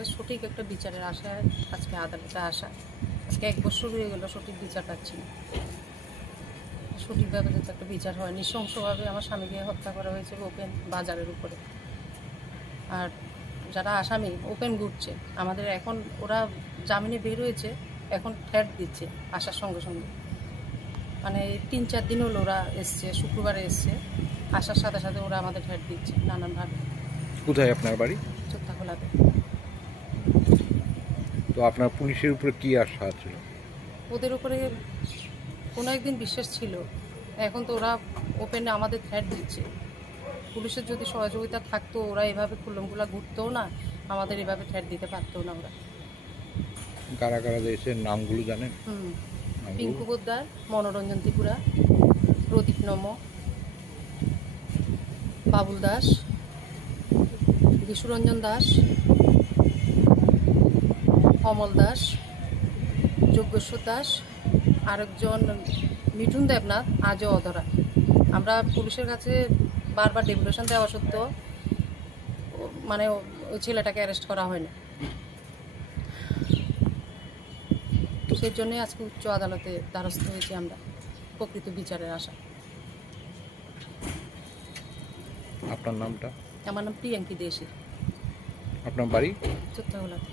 একটা সঠিক একটা বিচারের আশায় আজকে আদালতে আসা। আজকে 1 বছর হয়ে গেল সঠিক বিচার পাচ্ছি না। সঠিকভাবে যাতে একটা বিচার হয়। নৃশংসভাবে আমার স্বামীকে হত্যা করা হয়েছে ওপেন বাজারের উপরে। আর যারা আসামি ওপেন ঘুরছে আমাদের, এখন ওরা জামিনে বের হয়েছে, এখন থ্রেট দিচ্ছে আসার সঙ্গে সঙ্গে। মানে 3-4 দিন হলো ওরা এসছে, শুক্রবারে এসছে, আসার সাথে সাথে ওরা আমাদের থ্রেট দিচ্ছে নানানভাবে। কোথায় আপনার বাড়ি? চোত্তাখোলাতে। তো আপনার পুলিশের উপরে কি আশা ছিল? ওদের উপরে কোনো একদিন বিশ্বাস ছিল, এখন তো ওরা ওপেনে আমাদের থ্রেট দিচ্ছে। পুলিশের যদি সহযোগিতা থাকতো ওরা এভাবে খুল্লমখুল্লা ঘুরতেও না, আমাদের এভাবে থ্রেট দিতে পারতো না ওরা। কারা কারা দেশের নামগুলো জানেন? পিঙ্কু পোদ্দার, মনোরঞ্জন ত্রিপুরা, প্রদীপ নম, বাবুল দাস, বিশুরঞ্জন দাস, অমল দাস, যজ্ঞেশ্বর দাস, আরেকজন মিঠুন দেবনাথ আজও অধরা। আমরা পুলিশের কাছে বারবার ডেপুটেশন দেওয়া সত্ত্বেও মানে ওই ছেলেটাকে অ্যারেস্ট করা হয় না। সেই জন্যই আজকে উচ্চ আদালতে দ্বারস্থ হয়েছি আমরা প্রকৃত বিচারের আশা। আপনার নামটা? আমার নাম প্রিয়াঙ্কি দেশি। আপনার বাড়ি? চোত্তাখোলাতে।